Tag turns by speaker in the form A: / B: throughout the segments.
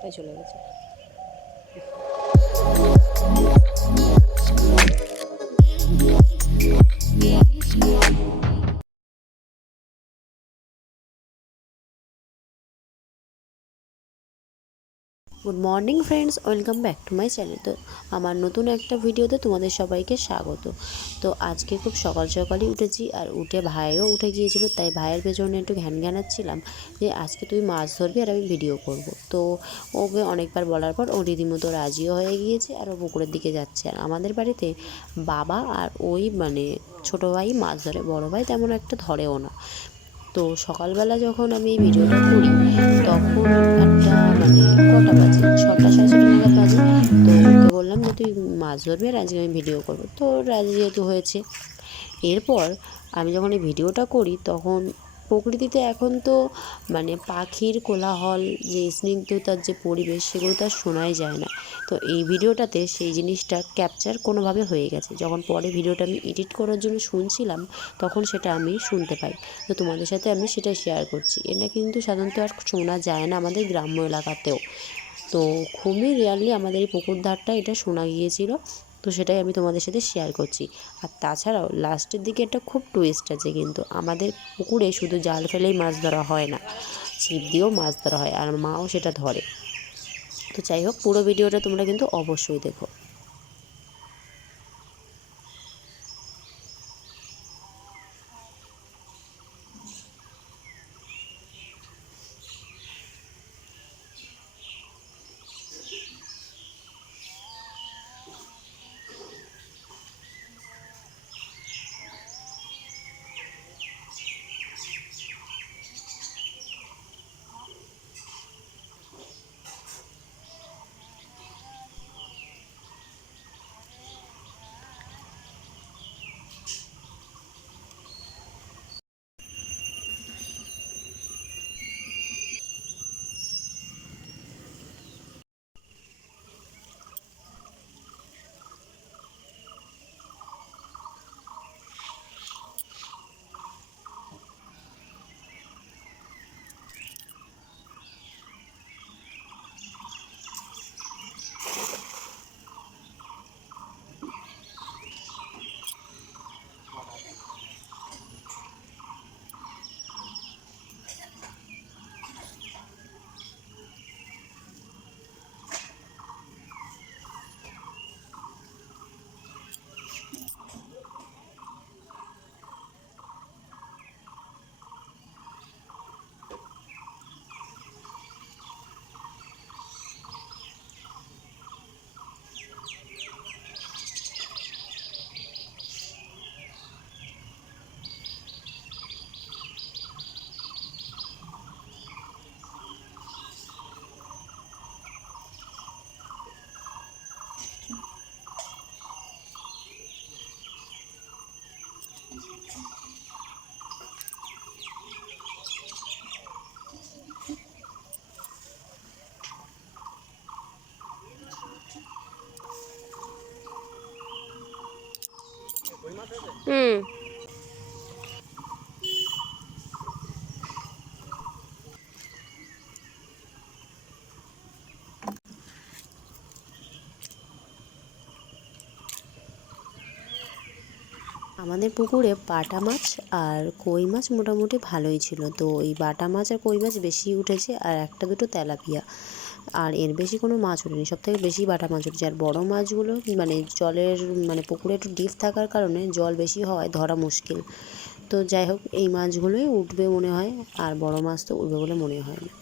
A: তাই চলে গেছে good morning friends welcome back to my channel তো আমার নতুন একটা ভিডিওতে তোমাদের সবাইকে স্বাগত। তো আজকে খুব সকাল সকালই উঠেছি আর উঠে ভাইও উঠে গিয়েছিল, তাই ভাইয়ের পেছনে একটু ঘ্যান ঘ্যানাচ্ছিলাম যে আজকে তুই মাছ ধরবি আর আমি ভিডিও করব। তো ওকে অনেকবার বলার পর ও রীতিমতো রাজিও হয়ে গিয়েছে আর ও পুকুরের দিকে যাচ্ছে। আর আমাদের বাড়িতে বাবা আর ওই মানে ছোটো ভাই মাছ ধরে, বড় ভাই তেমন একটা ধরেও না। তো সকালবেলা যখন আমি এই ভিডিওটা করি, তখন একটা মানে কটা বাজে? ছটা, সাড়ে ছটা নাগাদ বাজে। তো বললাম যে, তুই মাছ ধরবি আজকে আমি ভিডিও করব। তো রাজি যেহেতু হয়েছে। এরপর আমি যখন এই ভিডিওটা করি, তখন প্রকৃতিতে এখন তো মানে পাখির কোলাহল, যে স্নিগ্ধতার যে পরিবেশ, সেগুলো তো আর শোনাই যায় না। তো এই ভিডিওটাতে সেই জিনিসটা ক্যাপচার কোনোভাবে হয়ে গেছে। যখন পরে ভিডিওটা আমি এডিট করার জন্য শুনছিলাম, তখন সেটা আমি শুনতে পাই। তো তোমাদের সাথে আমি সেটা শেয়ার করছি। এটা কিন্তু সাধারণত আর শোনা যায় না আমাদের গ্রাম্য এলাকাতেও। তো খুবই রেয়ারলি আমাদের এই পুকুর ধারটা এটা শোনা গিয়েছিল। তো সেটাই আমি তোমাদের সাথে শেয়ার করছি। আর তাছাড়াও লাস্টের দিকে একটা খুব টুইস্ট আছে কিন্তু, আমাদের পুকুরে শুধু জাল ফেলেই মাছ ধরা হয় না, ছিপ দিয়েও মাছ ধরা হয়, আর মাও সেটা ধরে। তো যাই হোক, পুরো ভিডিওটা তোমরা কিন্তু অবশ্যই দেখো। হুম। আমাদের পুকুরে বাটা মাছ আর কই মাছ মোটামুটি ভালোই ছিল। তো ওই বাটা মাছ আর কই মাছ বেশি উঠেছে আর একটা দুটো তেলাপিয়া। আর এর বেশি কোনো মাছ ওঠেনি। সব থেকে বেশি বাটা মাছ উঠেছে আর বড়ো মাছগুলো মানে জলের মানে পুকুরে একটু ডিপ থাকার কারণে জল বেশি হওয়ায় ধরা মুশকিল। তো যাই হোক, এই মাছগুলোই উঠবে মনে হয়, আর বড়ো মাছ তো উঠবে বলে মনে হয় না।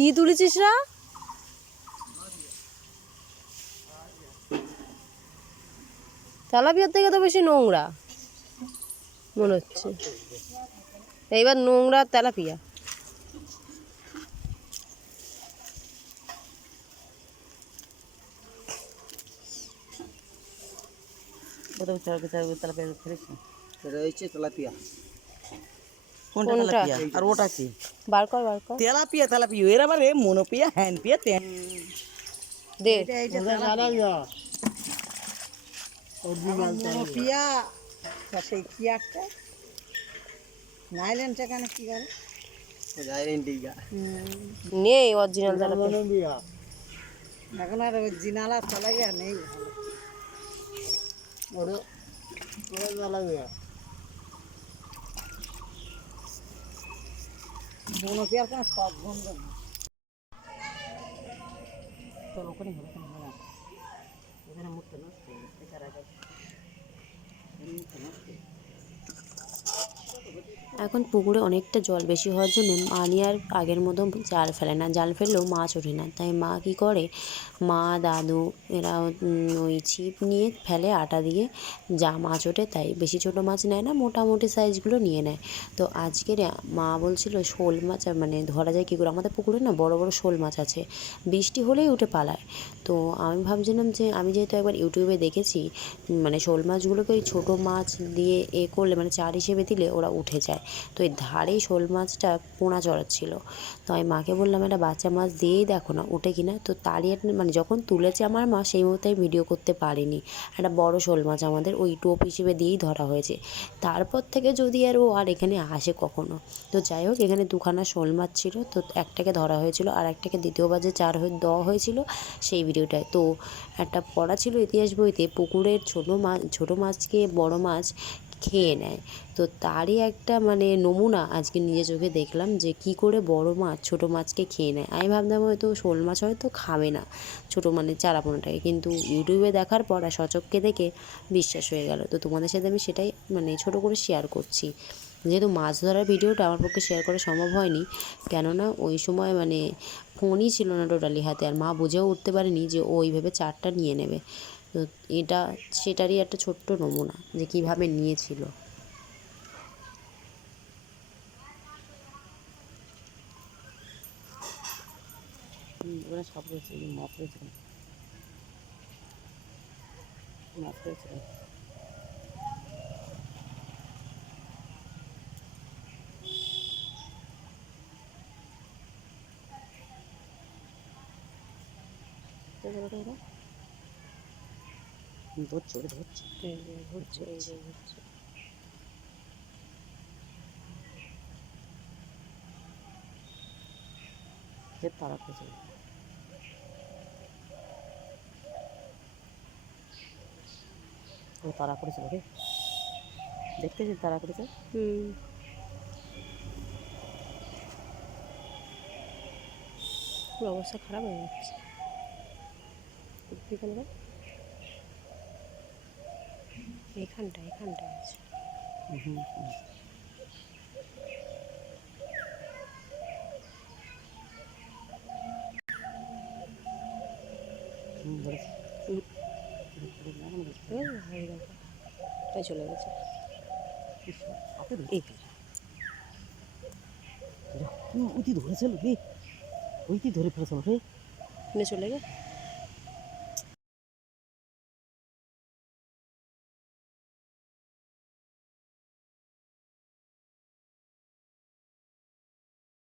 B: কি তুলেছিস রা? তেলাপিয়ার থেকে তো বেশি নোংরা মনে হচ্ছে। এইবার নোংরা তেলাপিয়া। কোনটা?
C: তেলাপিয়া? আর ওটা কি?
B: বার কর বার কর।
C: তেলাপিয়া তেলাপিয়া এর আবার মনোপিয়া হ্যান্ডপিয়া তেন।
B: দে।
C: মনোপিয়া সেই কি একটা? নাইলেন সেখানে কি করে?
B: নেই অরিজিনাল তেলাপিয়া।
C: এখন আর ওই জিনালা চলে গিয়া নেই মনোপিয়ার কোনো সব গন্ধ নেই তোর ওখানে হবে কেন হবে না এখানে মুখটা নষ্ট এছাড়া মুখটা নষ্ট
A: এখন পুকুরে অনেকটা জল বেশি হওয়ার জন্য মা নিয়ে আর আগের মতো জাল ফেলে না। জাল ফেললেও মাছ ওঠে না। তাই মা কী করে? মা, দাদু এরা ওই ছিপ নিয়ে ফেলে আটা দিয়ে যা মাছ ওঠে তাই। বেশি ছোট মাছ নেয় না, মোটামুটি সাইজগুলো নিয়ে নেয়। তো আজকের মা বলছিল শোল মাছ মানে ধরা যায় কী করে? আমাদের পুকুরে না বড় বড় শোল মাছ আছে। বৃষ্টি হলেই উঠে পালায়। তো আমি ভাবছিলাম যে, আমি যেহেতু একবার ইউটিউবে দেখেছি মানে শোল মাছগুলোকে ওই ছোটো মাছ দিয়ে এ করলে মানে চার হিসেবে দিলে ওরা উঠে যায়। তো এই ধারেই শোল মাছটা পোনা চড়াচ্ছিল তো আমি মাকে বললাম, একটা বাচ্চা মাছ দিয়েই দেখো না, ওঠে কিনা তো তারই মানে যখন তুলেছে আমার মা, সেই মুহূর্তে আমি ভিডিও করতে পারিনি। একটা বড় শোল মাছ আমাদের ওই টোপ হিসেবে দিয়েই ধরা হয়েছে। তারপর থেকে যদি আর ও আর এখানে আসে কখনো, তো যাই হোক, এখানে দুখানা শোল মাছ ছিল, তো একটাকে ধরা হয়েছিল আর একটাকে দ্বিতীয়বার যে চার হয়ে দেওয়া হয়েছিল সেই ভিডিওটায় তো একটা পড়া ছিল ইতিহাস বইতে, পুকুরের ছোটো মাছ ছোটো মাছকে বড় মাছ খেয়ে নেয়। তো তারই একটা মানে নমুনা আজকে নিজে চোখে দেখলাম যে কি করে বড় মাছ, ছোট মাছকে খেয়ে নেয়। আমি ভাবলাম হয়তো শোল মাছ হয়তো খাবে না ছোট মানে চারাপোনাটাকে। কিন্তু ইউটিউবে দেখার পর আর সচককে দেখে বিশ্বাস হয়ে গেল। তো তোমাদের সাথে আমি সেটাই মানে ছোট করে শেয়ার করছি। যেহেতু মাছ ধরার ভিডিওটা আমার পক্ষে শেয়ার করা সম্ভব হয়নি, কেননা ওই সময় মানে ফোনই ছিল না টোটালি হাতে। আর মা বুঝেও উঠতে পারেনি যে ওইভাবে চারটা নিয়ে নেবে। তো এটা, সেটারই একটা ছোট্ট নমুনা যে কীভাবে নিয়েছিল।
C: ওরা সব রয়েছে মাছ রয়েছে মাছ রয়েছে ধরছে
B: ঘুরছে এই যে ঘুরছে
C: যে তারা পেয়েছে ও তারা করেছিল রে। দেখতেছিস তারা করেছে?
B: হুম। অবস্থা খারাপ হয়ে যাচ্ছে। এখানে দেখ। এখানটা এখানটা আছে। হয়ে গেছে চলে গেছে।
C: ওইটি ধরেছিল রে ওইটি ধরে ফেলেছিল রে
B: চলে গে।